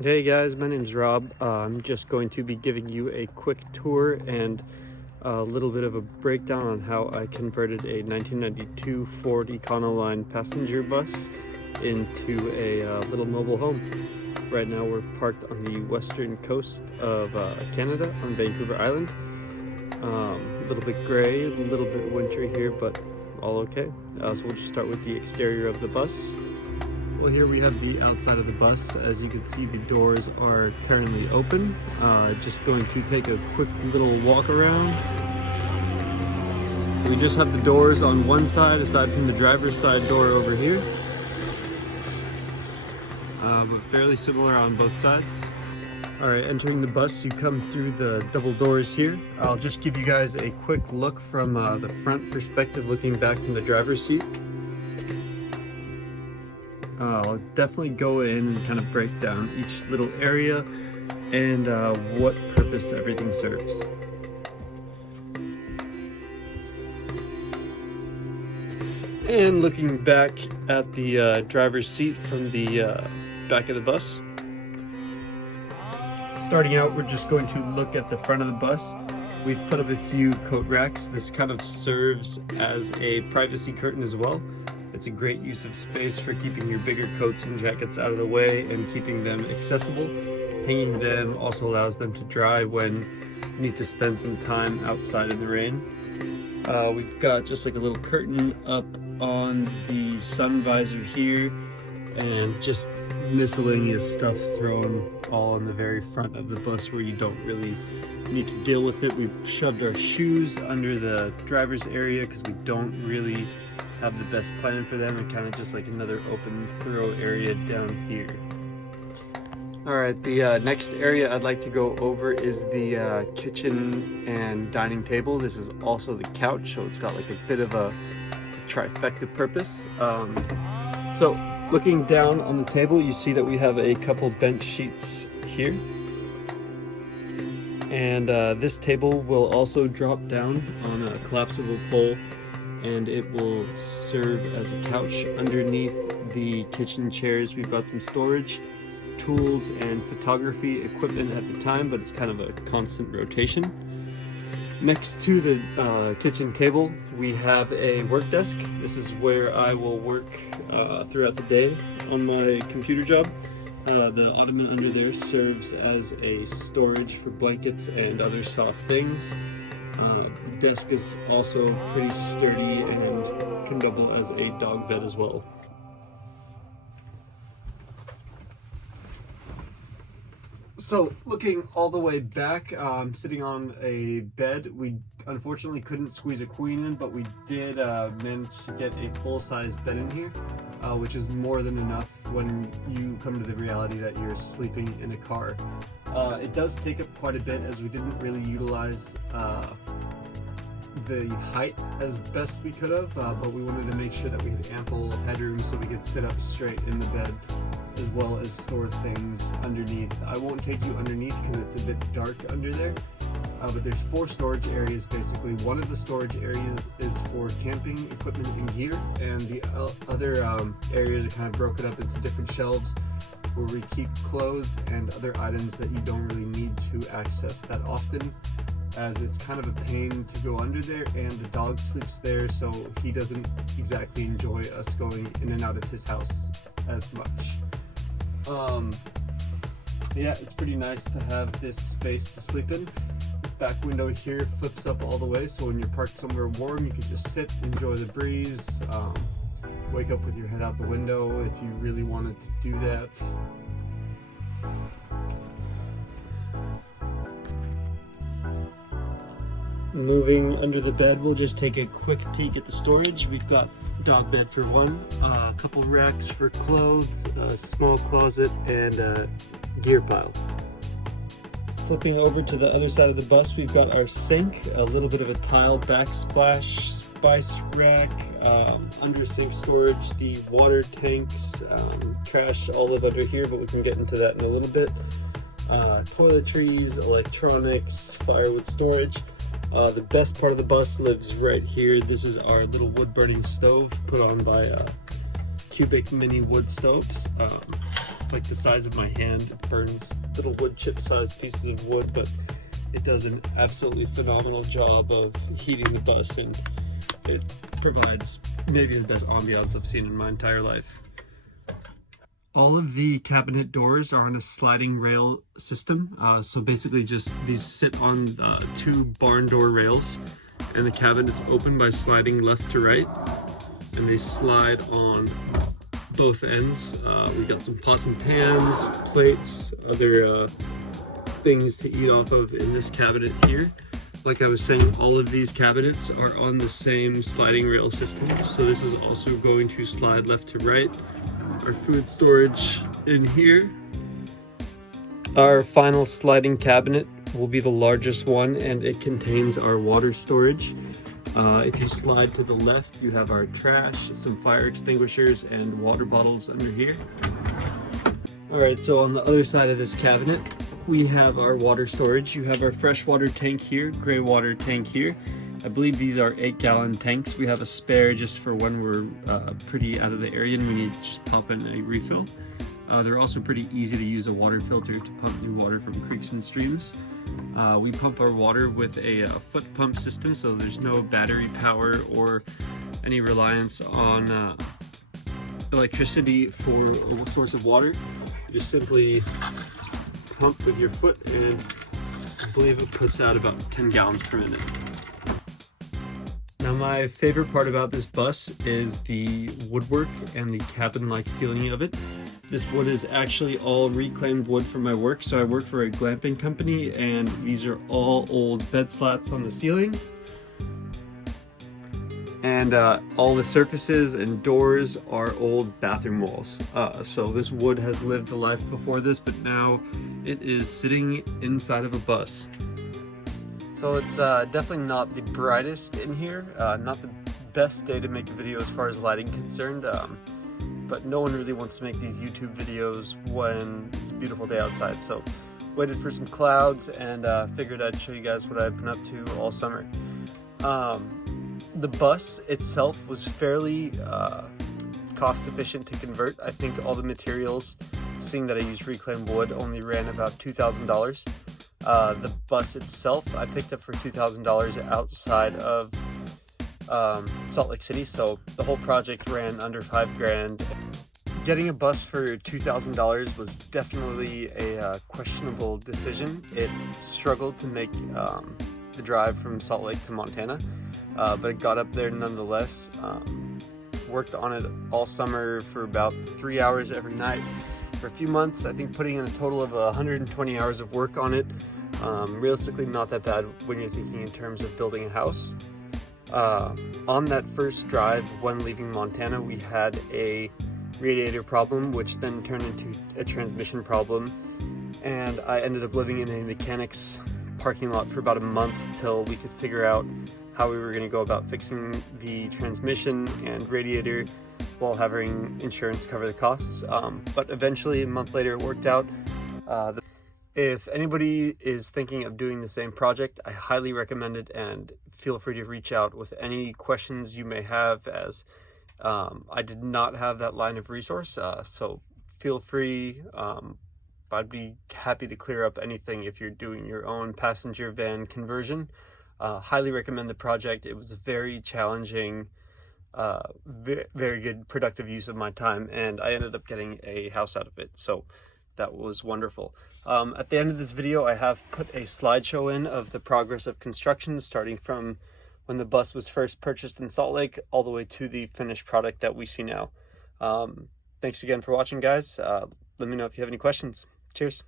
Hey guys, my name's Rob. I'm just going to be giving you a quick tour and a little bit of a breakdown on how I converted a 1992 Ford Econoline passenger bus into a little mobile home. Right now we're parked on the western coast of Canada on Vancouver Island. A little bit gray, a little bit wintry here, but all okay. So we'll just start with the exterior of the bus. Well, here we have the outside of the bus. As you can see, the doors are currently open. Just going to take a quick little walk around. We just have the doors on one side, aside from the driver's side door over here. But fairly similar on both sides. All right, entering the bus, you come through the double doors here. I'll just give you guys a quick look from the front perspective, looking back from the driver's seat. I'll definitely go in and kind of break down each little area and what purpose everything serves. And looking back at the driver's seat from the back of the bus. Starting out, we're just going to look at the front of the bus. We've put up a few coat racks. This kind of serves as a privacy curtain as well. It's a great use of space for keeping your bigger coats and jackets out of the way and keeping them accessible. Hanging them also allows them to dry when you need to spend some time outside in the rain. We've got just like a little curtain up on the sun visor here, and just miscellaneous stuff thrown all in the very front of the bus where you don't really need to deal with it. We've shoved our shoes under the driver's area because we don't really have the best plan for them, and kind of just like another open throw area down here. All right, the next area I'd like to go over is the kitchen and dining table. This is also the couch, so it's got like a bit of a trifecta purpose. So looking down on the table, you see that we have a couple bench sheets here. And this table will also drop down on a collapsible pole, and it will serve as a couch. Underneath the kitchen chairs, we've got some storage, tools, and photography equipment at the time, but it's kind of a constant rotation. Next to the kitchen table, we have a work desk. This is where I will work throughout the day on my computer job. The ottoman under there serves as a storage for blankets and other soft things. The desk is also pretty sturdy and can double as a dog bed as well. So looking all the way back, sitting on a bed, we unfortunately couldn't squeeze a queen in, but we did manage to get a full-size bed in here, which is more than enough when you come to the reality that you're sleeping in a car. It does take up quite a bit, as we didn't really utilize the height as best we could have, but we wanted to make sure that we had ample headroom so we could sit up straight in the bed, as well as store things underneath. I won't take you underneath because it's a bit dark under there, but there's 4 storage areas basically. One of the storage areas is for camping equipment in gear, and the other areas are kind of broken up into different shelves where we keep clothes and other items that you don't really need to access that often, as it's kind of a pain to go under there, and the dog sleeps there, so he doesn't exactly enjoy us going in and out of his house as much. Yeah, it's pretty nice to have this space to sleep in. This back window here flips up all the way, so when you're parked somewhere warm, you can just sit, enjoy the breeze, wake up with your head out the window if you really wanted to do that. Moving under the bed, we'll just take a quick peek at the storage. We've got dog bed for one, a couple racks for clothes, a small closet, and a gear pile. Flipping over to the other side of the bus, we've got our sink, a little bit of a tile backsplash, spice rack, under sink storage, the water tanks, trash all live under here, but we can get into that in a little bit. Toiletries, electronics, firewood storage. The best part of the bus lives right here. This is our little wood burning stove put on by Cubic mini wood stoves. like the size of my hand. It burns little wood chip sized pieces of wood, but it does an absolutely phenomenal job of heating the bus, and it provides maybe the best ambiance I've seen in my entire life. All of the cabinet doors are on a sliding rail system. So basically just these sit on two barn door rails, and the cabinet's open by sliding left to right, and they slide on both ends. We got some pots and pans, plates, other things to eat off of in this cabinet here. Like I was saying, all of these cabinets are on the same sliding rail system, so this is also going to slide left to right. Our food storage in here. Our final sliding cabinet will be the largest one, and it contains our water storage. If you slide to the left, you have our trash, some fire extinguishers, and water bottles under here. Alright, so on the other side of this cabinet, we have our water storage. You have our freshwater tank here, gray water tank here. I believe these are 8-gallon tanks. We have a spare just for when we're pretty out of the area and we need to just pop in a refill. They're also pretty easy to use a water filter to pump new water from creeks and streams. We pump our water with a foot pump system, so there's no battery power or any reliance on electricity for a source of water. You just simply pump with your foot, and I believe it puts out about 10 gallons per minute. Now my favorite part about this bus is the woodwork and the cabin-like feeling of it. This wood is actually all reclaimed wood from my work. So I work for a glamping company, and these are all old bed slats on the ceiling. And all the surfaces and doors are old bathroom walls. So this wood has lived a life before this, but now it is sitting inside of a bus. So it's definitely not the brightest in here, not the best day to make a video as far as lighting concerned, but no one really wants to make these YouTube videos when it's a beautiful day outside. So waited for some clouds and figured I'd show you guys what I've been up to all summer. The bus itself was fairly cost efficient to convert. I think all the materials, seeing that I used reclaimed wood, only ran about $2,000. The bus itself I picked up for $2,000 outside of Salt Lake City, so the whole project ran under $5 grand. Getting a bus for $2,000 was definitely a questionable decision. It struggled to make the drive from Salt Lake to Montana, but it got up there nonetheless. Worked on it all summer for about 3 hours every night for a few months. I think putting in a total of 120 hours of work on it. Realistically not that bad when you're thinking in terms of building a house. On that first drive when leaving Montana, we had a radiator problem, which then turned into a transmission problem, and I ended up living in a mechanic's parking lot for about a month till we could figure out how we were going to go about fixing the transmission and radiator while having insurance cover the costs. But eventually, a month later, it worked out. If anybody is thinking of doing the same project, I highly recommend it, and feel free to reach out with any questions you may have, as I did not have that line of resource, so feel free. I'd be happy to clear up anything if you're doing your own passenger van conversion. Highly recommend the project. It was a very challenging, very good productive use of my time, and I ended up getting a house out of it, so that was wonderful. At the end of this video, I have put a slideshow in of the progress of construction, starting from when the bus was first purchased in Salt Lake all the way to the finished product that we see now. Thanks again for watching, guys. Let me know if you have any questions. Cheers.